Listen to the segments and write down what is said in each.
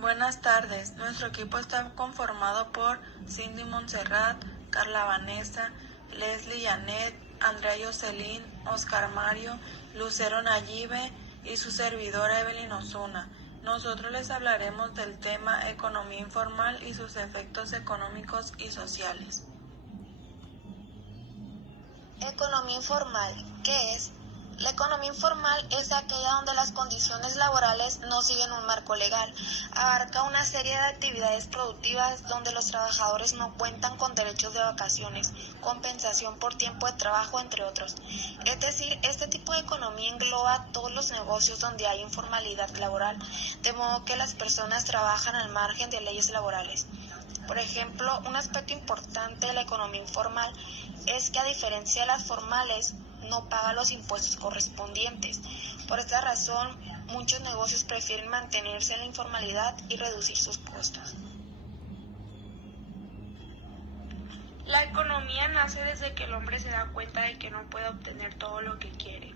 Buenas tardes. Nuestro equipo está conformado por Cindy Montserrat, Carla Vanessa, Leslie Janet, Andrea Jocelyn, Oscar Mario, Lucero Nayibe y su servidora Evelyn Osuna. Nosotros les hablaremos del tema economía informal y sus efectos económicos y sociales. Economía informal, ¿qué es? La economía informal es aquella donde las condiciones laborales no siguen un marco legal. Abarca una serie de actividades productivas donde los trabajadores no cuentan con derechos de vacaciones, compensación por tiempo de trabajo, entre otros. Es decir, este tipo de economía engloba todos los negocios donde hay informalidad laboral, de modo que las personas trabajan al margen de leyes laborales. Por ejemplo, un aspecto importante de la economía informal es que, a diferencia de las formales, no paga los impuestos correspondientes. Por esta razón, muchos negocios prefieren mantenerse en la informalidad y reducir sus costos. La economía nace desde que el hombre se da cuenta de que no puede obtener todo lo que quiere.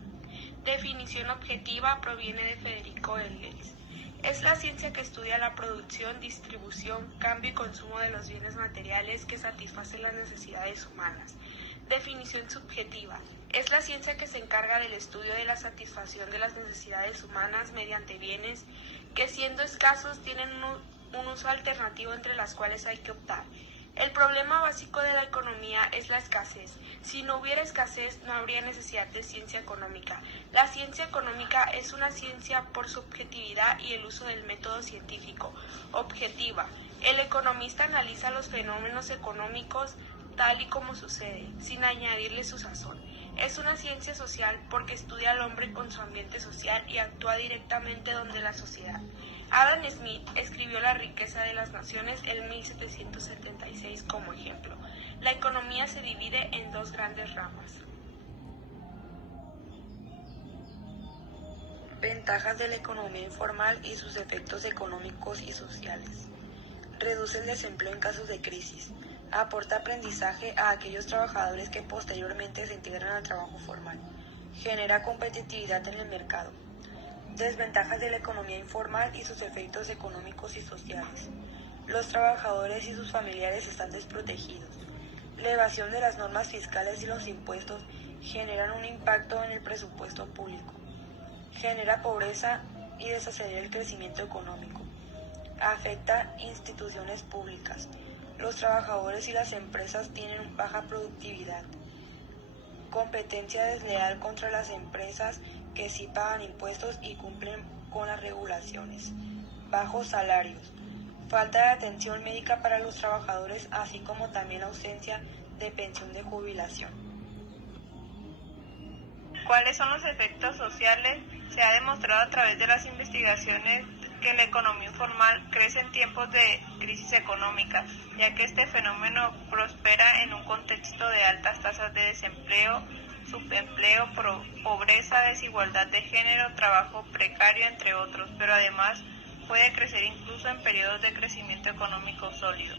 Definición objetiva proviene de Federico Engels. Es la ciencia que estudia la producción, distribución, cambio y consumo de los bienes materiales que satisfacen las necesidades humanas. Definición subjetiva. Es la ciencia que se encarga del estudio de la satisfacción de las necesidades humanas mediante bienes que, siendo escasos, tienen un uso alternativo entre las cuales hay que optar. El problema básico de la economía es la escasez. Si no hubiera escasez, no habría necesidad de ciencia económica. La ciencia económica es una ciencia por su objetividad y el uso del método científico. Objetiva. El economista analiza los fenómenos económicos tal y como sucede, sin añadirle su sazón. Es una ciencia social porque estudia al hombre con su ambiente social y actúa directamente donde la sociedad. Adam Smith escribió La riqueza de las naciones en 1776 como ejemplo. La economía se divide en dos grandes ramas. Ventajas de la economía informal y sus efectos económicos y sociales. Reduce el desempleo en casos de crisis. Aporta aprendizaje a aquellos trabajadores que posteriormente se integran al trabajo formal. Genera competitividad en el mercado. Desventajas de la economía informal y sus efectos económicos y sociales. Los trabajadores y sus familiares están desprotegidos. La evasión de las normas fiscales y los impuestos generan un impacto en el presupuesto público. Genera pobreza y desacelera el crecimiento económico. Afecta instituciones públicas. Los trabajadores y las empresas tienen baja productividad. Competencia desleal contra las empresas que sí pagan impuestos y cumplen con las regulaciones. Bajos salarios. Falta de atención médica para los trabajadores, así como también ausencia de pensión de jubilación. ¿Cuáles son los efectos sociales? Se ha demostrado a través de las investigaciones que la economía informal crece en tiempos de crisis económica, ya que este fenómeno prospera en un contexto de altas tasas de desempleo, subempleo, pobreza, desigualdad de género, trabajo precario, entre otros, pero además puede crecer incluso en periodos de crecimiento económico sólido.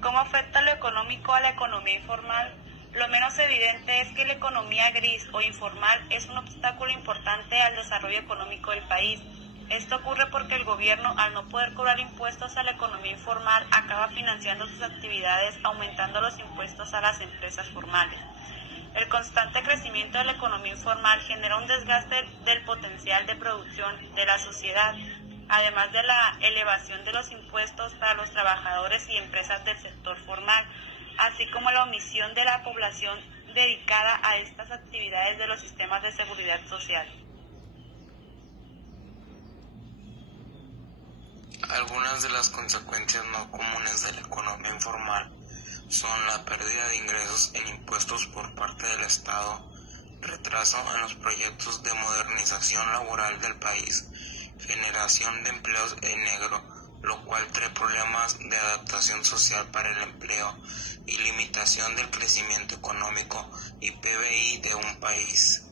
¿Cómo afecta lo económico a la economía informal? Lo menos evidente es que la economía gris o informal es un obstáculo importante al desarrollo económico del país. Esto ocurre porque el gobierno, al no poder cobrar impuestos a la economía informal, acaba financiando sus actividades aumentando los impuestos a las empresas formales. El constante crecimiento de la economía informal genera un desgaste del potencial de producción de la sociedad, además de la elevación de los impuestos para los trabajadores y empresas del sector formal, así como la omisión de la población dedicada a estas actividades de los sistemas de seguridad social. Algunas de las consecuencias no comunes de la economía informal son la pérdida de ingresos en impuestos por parte del Estado, retraso en los proyectos de modernización laboral del país, generación de empleos en negro, lo cual trae problemas de adaptación social para el empleo y limitación del crecimiento económico y PBI de un país.